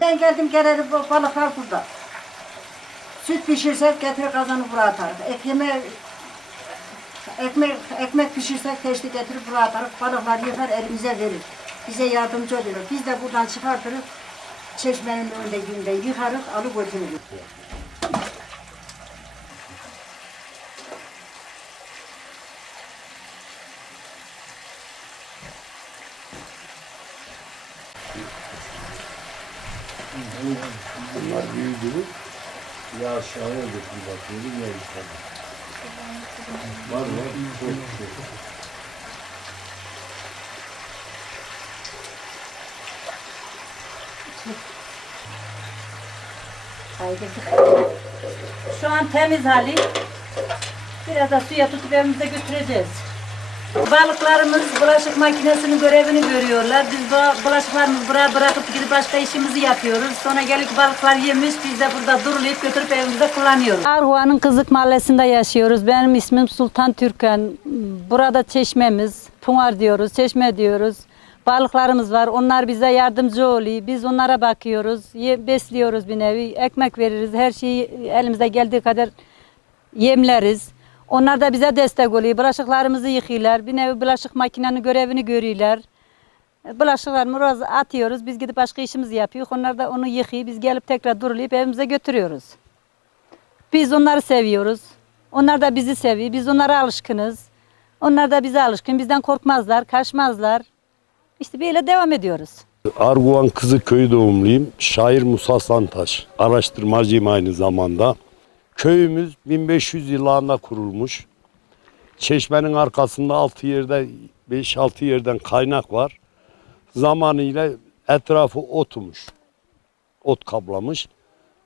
Ben geldim gelelim bu balıklar burada. Süt pişirsek getirir kazanı buraya atarız. Ekmeğe ekmek, ekmek pişirsek teşte getirip buraya atarız. Balıklar yıkar elimize verir. Bize yardımcı oluyor. Biz de buradan çıkartırız. Çeşmenin önünde günde yıkarız, alıp götürürüz. Bunlar büyüdü. Ya aşağıya götürüp bakıyorum ya yukarı. Var var. Çok. Haydi. Şu an temiz hali. Biraz da suya tutup evimize götüreceğiz. Balıklarımız bulaşık makinesinin görevini görüyorlar. Biz bu bulaşıklarımızı buraya bırakıp gidip başka işimizi yapıyoruz. Sonra gelip balıklar yemiş, biz de burada durulayıp götürüp evimize kullanıyoruz. Arhua'nın Kızık Mahallesi'nde yaşıyoruz. Benim ismim Sultan Türkan. Burada çeşmemiz, Pınar diyoruz, çeşme diyoruz. Balıklarımız var. Onlar bize yardımcı oluyor. Biz onlara bakıyoruz. Besliyoruz bir nevi. Ekmek veririz. Her şeyi elimizde geldiği kadar yemleriz. Onlar da bize destek oluyor. Bulaşıklarımızı yıkıyorlar. Bir nevi bulaşık makinenin görevini görüyorlar. Bulaşıklarımızı atıyoruz. Biz gidip başka işimizi yapıyoruz. Onlar da onu yıkıyor. Biz gelip tekrar durulayıp evimize götürüyoruz. Biz onları seviyoruz. Onlar da bizi seviyor. Biz onlara alışkınız. Onlar da bize alışkın. Bizden korkmazlar, kaçmazlar. İşte böyle devam ediyoruz. Arguvan Kızıköy doğumluyum. Şair Musa Santaş. Araştırmacıyım aynı zamanda. Köyümüz 1500 yıllarında kurulmuş. Çeşmenin arkasında 6 yerde 5-6 yerden kaynak var. Zamanıyla etrafı otmuş. Ot kaplamış.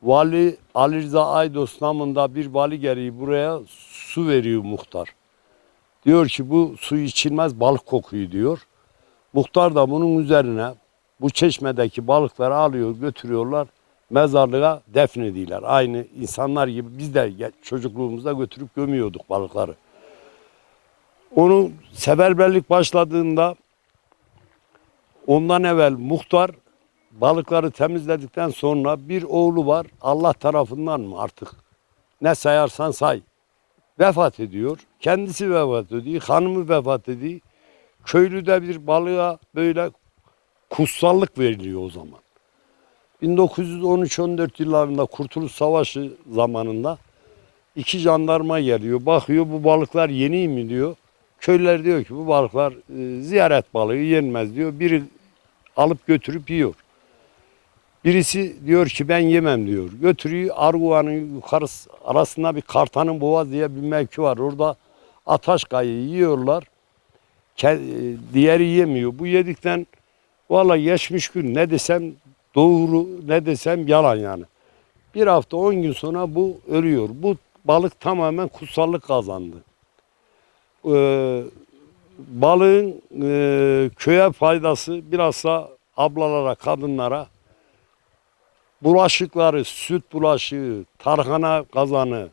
Vali Ali Rıza Aydos namında bir vali gereği buraya su veriyor muhtar. Diyor ki bu su içilmez balık kokuyor diyor. Muhtar da bunun üzerine bu çeşmedeki balıkları alıyor götürüyorlar mezarlığa defnediyorlar. Aynı insanlar gibi biz de çocukluğumuzda götürüp gömüyorduk balıkları. Onun seferberlik başladığında ondan evvel muhtar balıkları temizledikten sonra bir oğlu var Allah tarafından mı artık ne sayarsan say vefat ediyor. Kendisi vefat ediyor, hanımı vefat ediyor. Köylüde bir balığa böyle kutsallık veriliyor o zaman. 1913-14 yıllarında Kurtuluş Savaşı zamanında iki jandarma geliyor. Bakıyor bu balıklar yeni mi diyor. Köylüler diyor ki bu balıklar e, ziyaret balığı yenmez diyor. Biri alıp götürüp yiyor. Birisi diyor ki ben yemem diyor. Götürüyor Arguva'nın yukarısı arasında bir Kartanın Boğaz diye bir mevki var. Orada ataş kayı yiyorlar. E, Diğeri yemiyor. Bu yedikten valla geçmiş gün ne desem doğru ne desem yalan yani. Bir hafta on gün sonra bu ölüyor. Bu balık tamamen kutsallık kazandı. Ee, balığın e, köye faydası bilhassa ablalara, kadınlara bulaşıkları, süt bulaşığı, tarhana kazanı,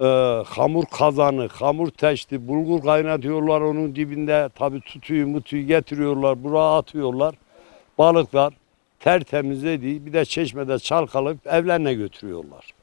e, hamur kazanı, hamur teşti, bulgur kaynatıyorlar onun dibinde. Tabii tutuyu mutuyu getiriyorlar, buraya atıyorlar. Balıklar tertemiz ediyor. Bir de çeşmede çalkalayıp evlerine götürüyorlar.